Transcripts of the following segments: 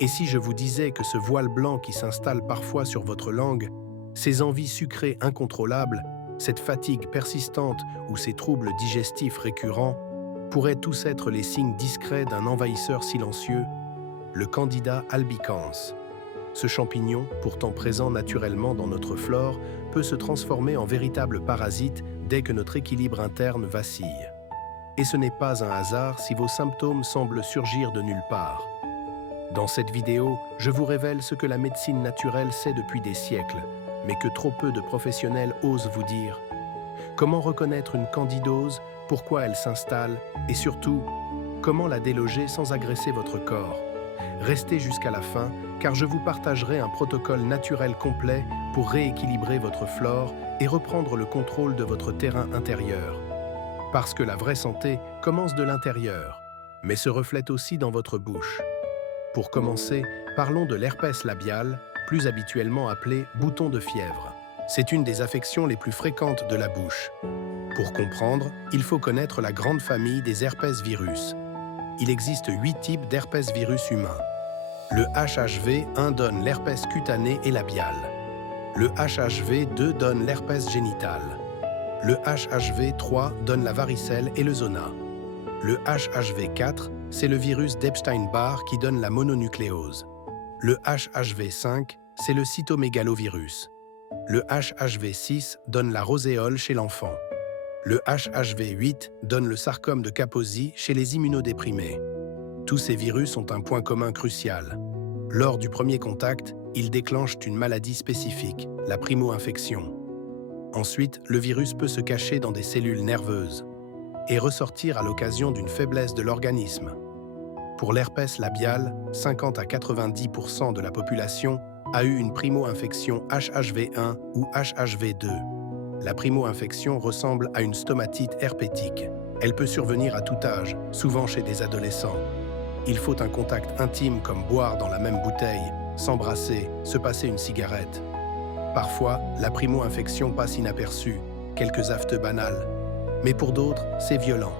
Et si je vous disais que ce voile blanc qui s'installe parfois sur votre langue, ces envies sucrées incontrôlables, cette fatigue persistante ou ces troubles digestifs récurrents pourraient tous être les signes discrets d'un envahisseur silencieux, le Candida albicans. Ce champignon, pourtant présent naturellement dans notre flore, peut se transformer en véritable parasite dès que notre équilibre interne vacille. Et ce n'est pas un hasard si vos symptômes semblent surgir de nulle part. Dans cette vidéo, je vous révèle ce que la médecine naturelle sait depuis des siècles, mais que trop peu de professionnels osent vous dire. Comment reconnaître une candidose, pourquoi elle s'installe, et surtout, comment la déloger sans agresser votre corps. Restez jusqu'à la fin, car je vous partagerai un protocole naturel complet pour rééquilibrer votre flore et reprendre le contrôle de votre terrain intérieur. Parce que la vraie santé commence de l'intérieur, mais se reflète aussi dans votre bouche. Pour commencer, parlons de l'herpès labial, plus habituellement appelé bouton de fièvre. C'est une des affections les plus fréquentes de la bouche. Pour comprendre, il faut connaître la grande famille des herpès virus. Il existe 8 types d'herpès virus humains. Le HHV1 donne l'herpès cutané et labial. Le HHV2 donne l'herpès génital. Le HHV3 donne la varicelle et le zona. Le HHV4, c'est le virus d'Epstein-Barr qui donne la mononucléose. Le HHV5, c'est le cytomégalovirus. Le HHV6 donne la roséole chez l'enfant. Le HHV8 donne le sarcome de Kaposi chez les immunodéprimés. Tous ces virus ont un point commun crucial. Lors du premier contact, ils déclenchent une maladie spécifique, la primo-infection. Ensuite, le virus peut se cacher dans des cellules nerveuses et ressortir à l'occasion d'une faiblesse de l'organisme. Pour l'herpès labial, 50 à 90% de la population a eu une primo-infection HHV1 ou HHV2. La primo-infection ressemble à une stomatite herpétique. Elle peut survenir à tout âge, souvent chez des adolescents. Il faut un contact intime comme boire dans la même bouteille, s'embrasser, se passer une cigarette. Parfois, la primo-infection passe inaperçue, quelques aphtes banales. Mais pour d'autres, c'est violent,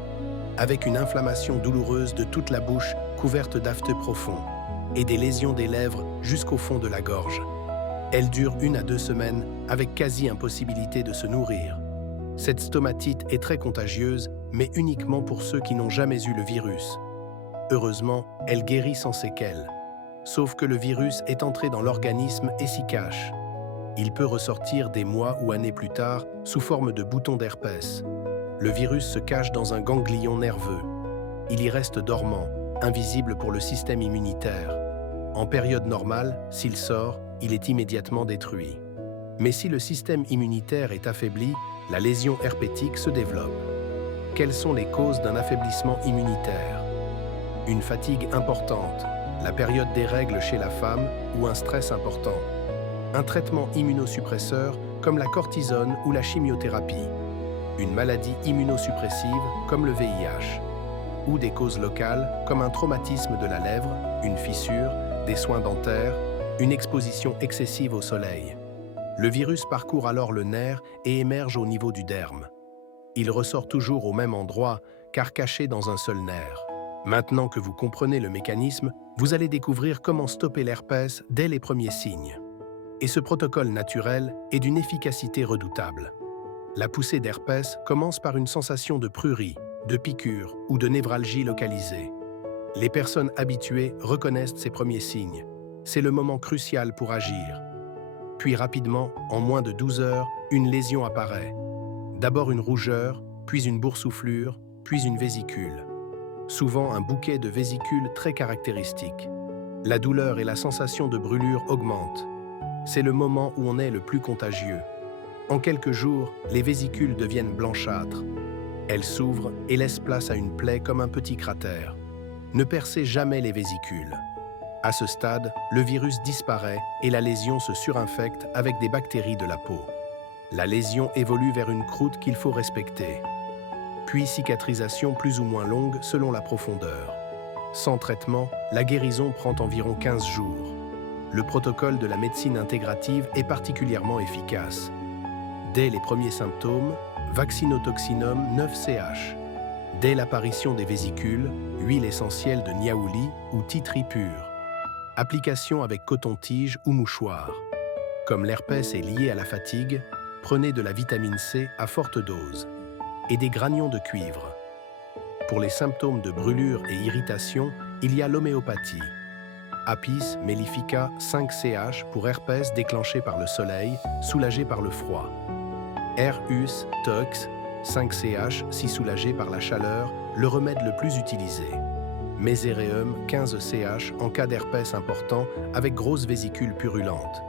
avec une inflammation douloureuse de toute la bouche couverte d'aphtes profonds et des lésions des lèvres jusqu'au fond de la gorge. Elle dure 1 à 2 semaines avec quasi-impossibilité de se nourrir. Cette stomatite est très contagieuse, mais uniquement pour ceux qui n'ont jamais eu le virus. Heureusement, elle guérit sans séquelles. Sauf que le virus est entré dans l'organisme et s'y cache. Il peut ressortir des mois ou années plus tard sous forme de boutons d'herpès. Le virus se cache dans un ganglion nerveux. Il y reste dormant, invisible pour le système immunitaire. En période normale, s'il sort, il est immédiatement détruit. Mais si le système immunitaire est affaibli, la lésion herpétique se développe. Quelles sont les causes d'un affaiblissement immunitaire? Une fatigue importante, la période des règles chez la femme ou un stress important. Un traitement immunosuppresseur comme la cortisone ou la chimiothérapie. Une maladie immunosuppressive comme le VIH. Ou des causes locales comme un traumatisme de la lèvre, une fissure, des soins dentaires, une exposition excessive au soleil. Le virus parcourt alors le nerf et émerge au niveau du derme. Il ressort toujours au même endroit, car caché dans un seul nerf. Maintenant que vous comprenez le mécanisme, vous allez découvrir comment stopper l'herpès dès les premiers signes. Et ce protocole naturel est d'une efficacité redoutable. La poussée d'herpès commence par une sensation de prurie, de piqûre ou de névralgie localisée. Les personnes habituées reconnaissent ces premiers signes. C'est le moment crucial pour agir. Puis rapidement, en moins de 12 heures, une lésion apparaît. D'abord une rougeur, puis une boursouflure, puis une vésicule. Souvent un bouquet de vésicules très caractéristique. La douleur et la sensation de brûlure augmentent. C'est le moment où on est le plus contagieux. En quelques jours, les vésicules deviennent blanchâtres. Elles s'ouvrent et laissent place à une plaie comme un petit cratère. Ne percez jamais les vésicules. À ce stade, le virus disparaît et la lésion se surinfecte avec des bactéries de la peau. La lésion évolue vers une croûte qu'il faut respecter. Puis cicatrisation plus ou moins longue selon la profondeur. Sans traitement, la guérison prend environ 15 jours. Le protocole de la médecine intégrative est particulièrement efficace. Dès les premiers symptômes, vaccinatoxinum 9CH. Dès l'apparition des vésicules, huile essentielle de niaouli ou titri pur. Application avec coton-tige ou mouchoir. Comme l'herpès est lié à la fatigue, prenez de la vitamine C à forte dose et des granions de cuivre. Pour les symptômes de brûlure et irritation, il y a l'homéopathie. Apis mellifica 5CH pour herpès déclenché par le soleil, soulagé par le froid. R-Us tox 5CH si soulagé par la chaleur, le remède le plus utilisé. Mesereum 15CH en cas d'herpès important avec grosse vésicule purulente.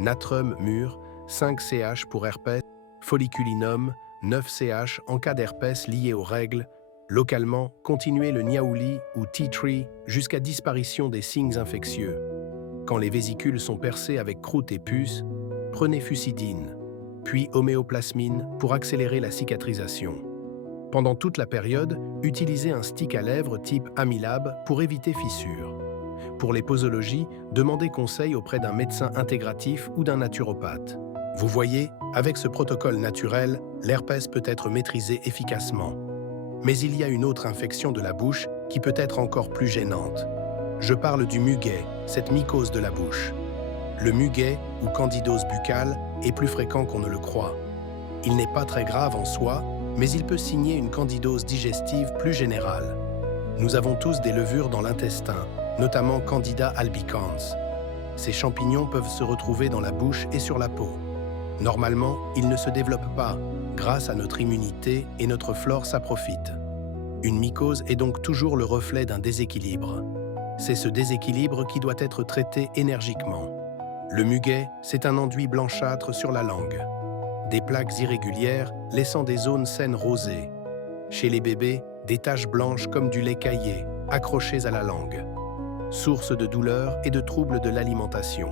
Natrum mûr 5CH pour herpès. Folliculinum 9CH en cas d'herpès lié aux règles. Localement, continuez le niaouli ou tea tree jusqu'à disparition des signes infectieux. Quand les vésicules sont percées avec croûte et puces, prenez fusidine, puis homéoplasmine pour accélérer la cicatrisation. Pendant toute la période, utilisez un stick à lèvres type Amylab pour éviter fissures. Pour les posologies, demandez conseil auprès d'un médecin intégratif ou d'un naturopathe. Vous voyez, avec ce protocole naturel, l'herpès peut être maîtrisé efficacement. Mais il y a une autre infection de la bouche qui peut être encore plus gênante. Je parle du muguet, cette mycose de la bouche. Le muguet, ou candidose buccale, est plus fréquent qu'on ne le croit. Il n'est pas très grave en soi, mais il peut signer une candidose digestive plus générale. Nous avons tous des levures dans l'intestin, notamment Candida albicans. Ces champignons peuvent se retrouver dans la bouche et sur la peau. Normalement, ils ne se développent pas, grâce à notre immunité et notre flore s'approfite. Une mycose est donc toujours le reflet d'un déséquilibre. C'est ce déséquilibre qui doit être traité énergiquement. Le muguet, c'est un enduit blanchâtre sur la langue. Des plaques irrégulières laissant des zones saines rosées. Chez les bébés, des taches blanches comme du lait caillé, accrochées à la langue. Source de douleur et de troubles de l'alimentation.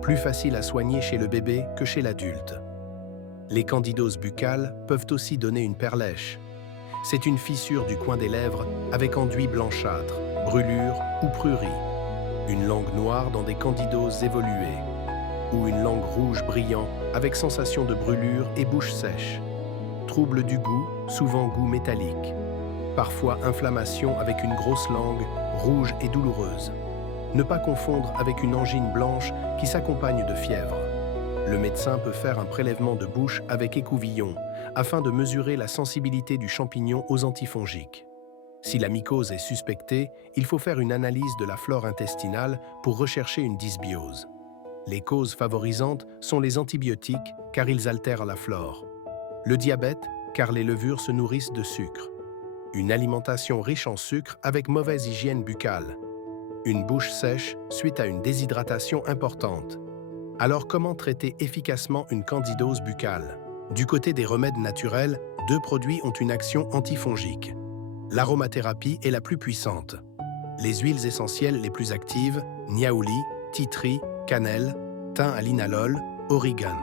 Plus facile à soigner chez le bébé que chez l'adulte. Les candidoses buccales peuvent aussi donner une perlèche. C'est une fissure du coin des lèvres avec enduit blanchâtre, brûlure ou prurie. Une langue noire dans des candidoses évoluées. Ou une langue rouge brillant avec sensation de brûlure et bouche sèche. Trouble du goût, souvent goût métallique. Parfois inflammation avec une grosse langue, rouge et douloureuse. Ne pas confondre avec une angine blanche qui s'accompagne de fièvre. Le médecin peut faire un prélèvement de bouche avec écouvillon afin de mesurer la sensibilité du champignon aux antifongiques. Si la mycose est suspectée, il faut faire une analyse de la flore intestinale pour rechercher une dysbiose. Les causes favorisantes sont les antibiotiques car ils altèrent la flore. Le diabète car les levures se nourrissent de sucre. Une alimentation riche en sucre avec mauvaise hygiène buccale. Une bouche sèche suite à une déshydratation importante. Alors comment traiter efficacement une candidose buccale? Du côté des remèdes naturels, 2 produits ont une action antifongique. L'aromathérapie est la plus puissante. Les huiles essentielles les plus actives, niaouli, tea tree, cannelle, thym à linalol, origan.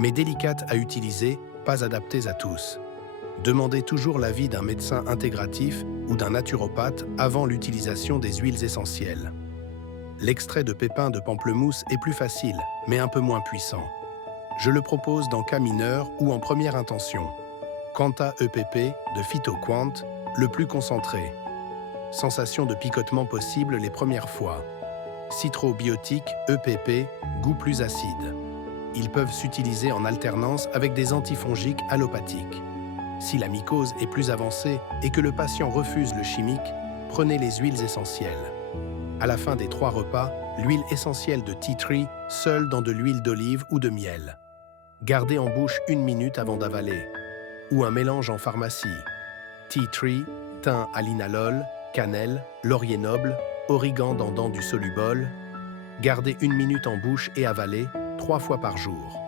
Mais délicates à utiliser, pas adaptées à tous. Demandez toujours l'avis d'un médecin intégratif ou d'un naturopathe avant l'utilisation des huiles essentielles. L'extrait de pépins de pamplemousse est plus facile, mais un peu moins puissant. Je le propose dans cas mineur ou en première intention. Quanta EPP de PhytoQuant, le plus concentré. Sensation de picotement possible les premières fois. Citrobiotique EPP, goût plus acide. Ils peuvent s'utiliser en alternance avec des antifongiques allopathiques. Si la mycose est plus avancée et que le patient refuse le chimique, prenez les huiles essentielles. À la fin des 3 repas, l'huile essentielle de tea tree seule dans de l'huile d'olive ou de miel. Gardez en bouche 1 minute avant d'avaler. Ou un mélange en pharmacie. Tea tree, thym à linalol, cannelle, laurier noble, origan dans dents du solubol. Gardez 1 minute en bouche et avalez 3 fois par jour.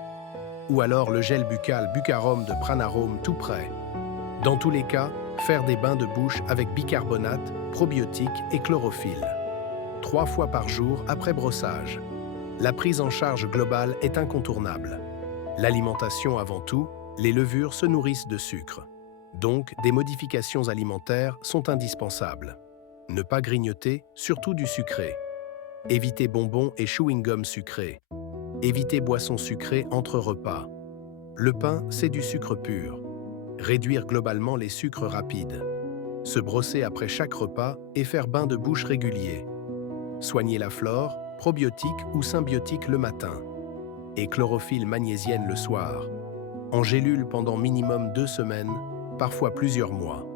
Ou alors le gel buccal Buccarum de Pranarome tout prêt. Dans tous les cas, faire des bains de bouche avec bicarbonate, probiotiques et chlorophylle. 3 fois par jour après brossage. La prise en charge globale est incontournable. L'alimentation avant tout, les levures se nourrissent de sucre. Donc, des modifications alimentaires sont indispensables. Ne pas grignoter, surtout du sucré. Évitez bonbons et chewing-gum sucrés. Évitez boissons sucrées entre repas. Le pain, c'est du sucre pur. Réduire globalement les sucres rapides. Se brosser après chaque repas et faire bain de bouche régulier. Soignez la flore, probiotique ou symbiotique le matin. Et chlorophylle magnésienne le soir. En gélule pendant minimum 2 semaines, parfois plusieurs mois.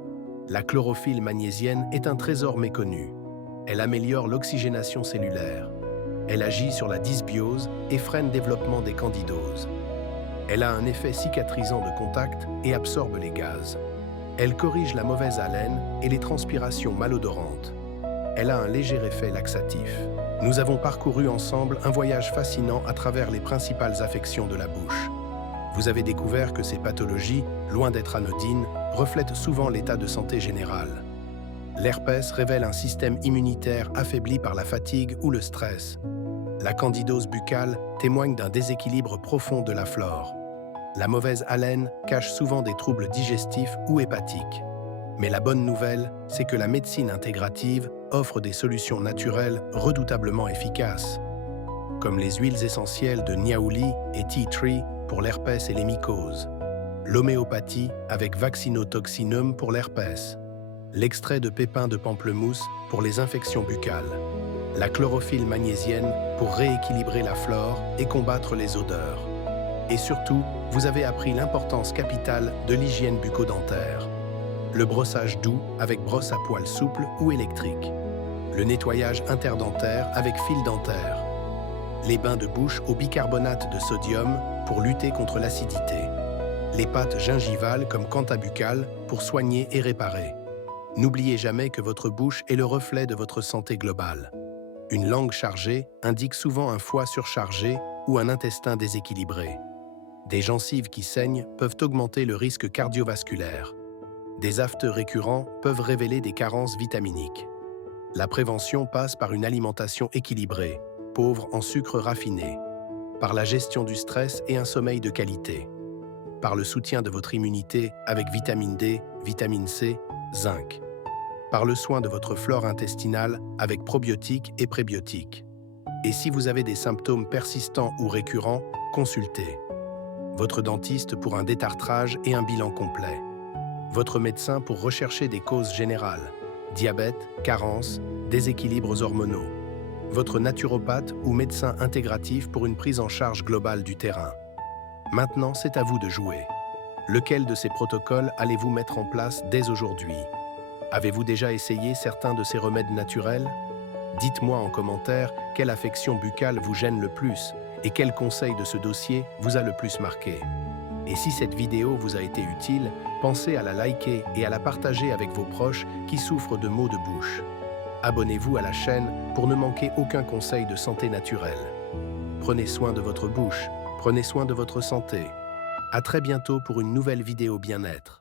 La chlorophylle magnésienne est un trésor méconnu. Elle améliore l'oxygénation cellulaire. Elle agit sur la dysbiose et freine le développement des candidoses. Elle a un effet cicatrisant de contact et absorbe les gaz. Elle corrige la mauvaise haleine et les transpirations malodorantes. Elle a un léger effet laxatif. Nous avons parcouru ensemble un voyage fascinant à travers les principales affections de la bouche. Vous avez découvert que ces pathologies, loin d'être anodines, reflètent souvent l'état de santé général. L'herpès révèle un système immunitaire affaibli par la fatigue ou le stress. La candidose buccale témoigne d'un déséquilibre profond de la flore. La mauvaise haleine cache souvent des troubles digestifs ou hépatiques. Mais la bonne nouvelle, c'est que la médecine intégrative offre des solutions naturelles redoutablement efficaces, comme les huiles essentielles de Niaouli et Tea Tree pour l'herpès et les mycoses, l'homéopathie avec Vaccinotoccinum pour l'herpès, l'extrait de pépins de pamplemousse pour les infections buccales, la chlorophylle magnésienne pour rééquilibrer la flore et combattre les odeurs. Et surtout, vous avez appris l'importance capitale de l'hygiène bucco-dentaire. Le brossage doux avec brosse à poils souple ou électrique. Le nettoyage interdentaire avec fil dentaire. Les bains de bouche au bicarbonate de sodium pour lutter contre l'acidité. Les pâtes gingivales comme Cantabuccal pour soigner et réparer. N'oubliez jamais que votre bouche est le reflet de votre santé globale. Une langue chargée indique souvent un foie surchargé ou un intestin déséquilibré. Des gencives qui saignent peuvent augmenter le risque cardiovasculaire. Des aphtes récurrents peuvent révéler des carences vitaminiques. La prévention passe par une alimentation équilibrée, pauvre en sucre raffiné, par la gestion du stress et un sommeil de qualité, par le soutien de votre immunité avec vitamine D, vitamine C, zinc, par le soin de votre flore intestinale avec probiotiques et prébiotiques. Et si vous avez des symptômes persistants ou récurrents, consultez votre dentiste pour un détartrage et un bilan complet. Votre médecin pour rechercher des causes générales, diabète, carences, déséquilibres hormonaux. Votre naturopathe ou médecin intégratif pour une prise en charge globale du terrain. Maintenant, c'est à vous de jouer. Lequel de ces protocoles allez-vous mettre en place dès aujourd'hui? Avez-vous déjà essayé certains de ces remèdes naturels? Dites-moi en commentaire quelle affection buccale vous gêne le plus et quel conseil de ce dossier vous a le plus marqué. Et si cette vidéo vous a été utile, pensez à la liker et à la partager avec vos proches qui souffrent de maux de bouche. Abonnez-vous à la chaîne pour ne manquer aucun conseil de santé naturelle. Prenez soin de votre bouche, prenez soin de votre santé. À très bientôt pour une nouvelle vidéo bien-être.